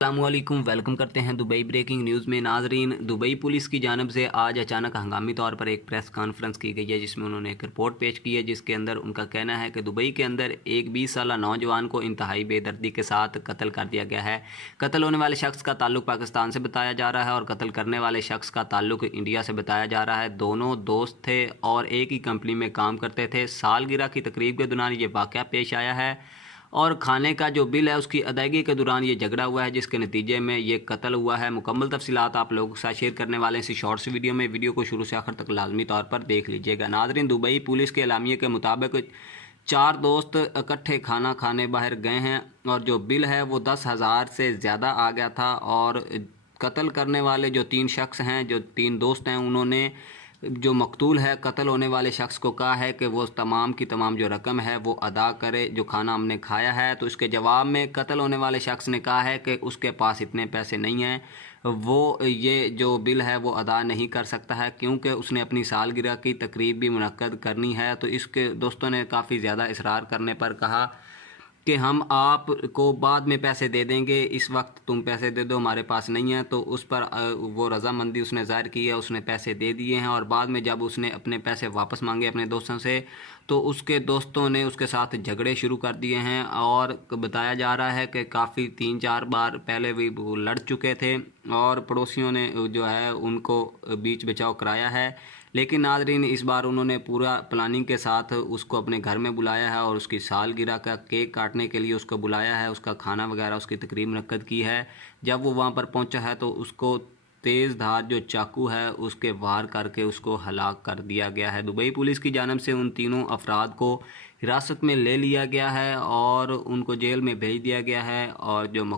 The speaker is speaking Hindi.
अस्सलामुअलैकुम, वेलकम करते हैं दुबई ब्रेकिंग न्यूज़ में। नाजरीन, दुबई पुलिस की जानब से आज अचानक हंगामी तौर पर एक प्रेस कॉन्फ्रेंस की गई है, जिसमें उन्होंने एक रिपोर्ट पेश की है, जिसके अंदर उनका कहना है कि दुबई के अंदर एक 20 साला नौजवान को इंतहाई बेदर्दी के साथ कत्ल कर दिया गया है। कत्ल होने वाले शख्स का ताल्लुक पाकिस्तान से बताया जा रहा है और कत्ल करने वाले शख्स का ताल्लुक इंडिया से बताया जा रहा है। दोनों दोस्त थे और एक ही कंपनी में काम करते थे। सालगिरह की तकरीब के दौरान ये वाक़या पेश आया है और खाने का जो बिल है उसकी अदायगी के दौरान ये झगड़ा हुआ है, जिसके नतीजे में ये कत्ल हुआ है। मुकम्मल तफसीलात आप लोगों के साथ शेयर करने वाले हैं इसी शॉर्ट्स वीडियो में। वीडियो को शुरू से आखिर तक लाजमी तौर पर देख लीजिएगा। नाज़रीन, दुबई पुलिस के एलामिये के मुताबिक 4 दोस्त इकट्ठे खाना खाने बाहर गए हैं और जो बिल है वो 10,000 से ज़्यादा आ गया था। और कत्ल करने वाले जो 3 शख्स हैं, जो 3 दोस्त हैं, उन्होंने जो मकतूल है कत्ल होने वाले शख्स को कहा है कि वो तमाम की तमाम जो रकम है वो अदा करे जो खाना हमने खाया है। तो इसके जवाब में कत्ल होने वाले शख्स ने कहा है कि उसके पास इतने पैसे नहीं हैं, वो ये जो बिल है वो अदा नहीं कर सकता है, क्योंकि उसने अपनी सालगिरह की तकरीब भी मुनक्कद करनी है। तो इसके दोस्तों ने काफ़ी ज़्यादा इसरार करने पर कहा कि हम आपको बाद में पैसे दे देंगे, इस वक्त तुम पैसे दे दो, हमारे पास नहीं है। तो उस पर वो रज़ामंदी उसने ज़ाहिर की है, उसने पैसे दे दिए हैं। और बाद में जब उसने अपने पैसे वापस मांगे अपने दोस्तों से, तो उसके दोस्तों ने उसके साथ झगड़े शुरू कर दिए हैं। और बताया जा रहा है कि काफ़ी 3-4 बार पहले भी वो लड़ चुके थे और पड़ोसियों ने जो है उनको बीच बचाव कराया है। लेकिन नाज़रीन, इस बार उन्होंने पूरा प्लानिंग के साथ उसको अपने घर में बुलाया है और उसकी सालगिरह का केक काटने के लिए उसको बुलाया है, उसका खाना वगैरह उसकी तकरीब मुनक्कद की है। जब वो वहाँ पर पहुँचा है तो उसको तेज़ धार जो चाकू है उसके वार करके उसको हलाक कर दिया गया है। दुबई पुलिस की जानब से उन तीनों अफराद को हिरासत में ले लिया गया है और उनको जेल में भेज दिया गया है। और जो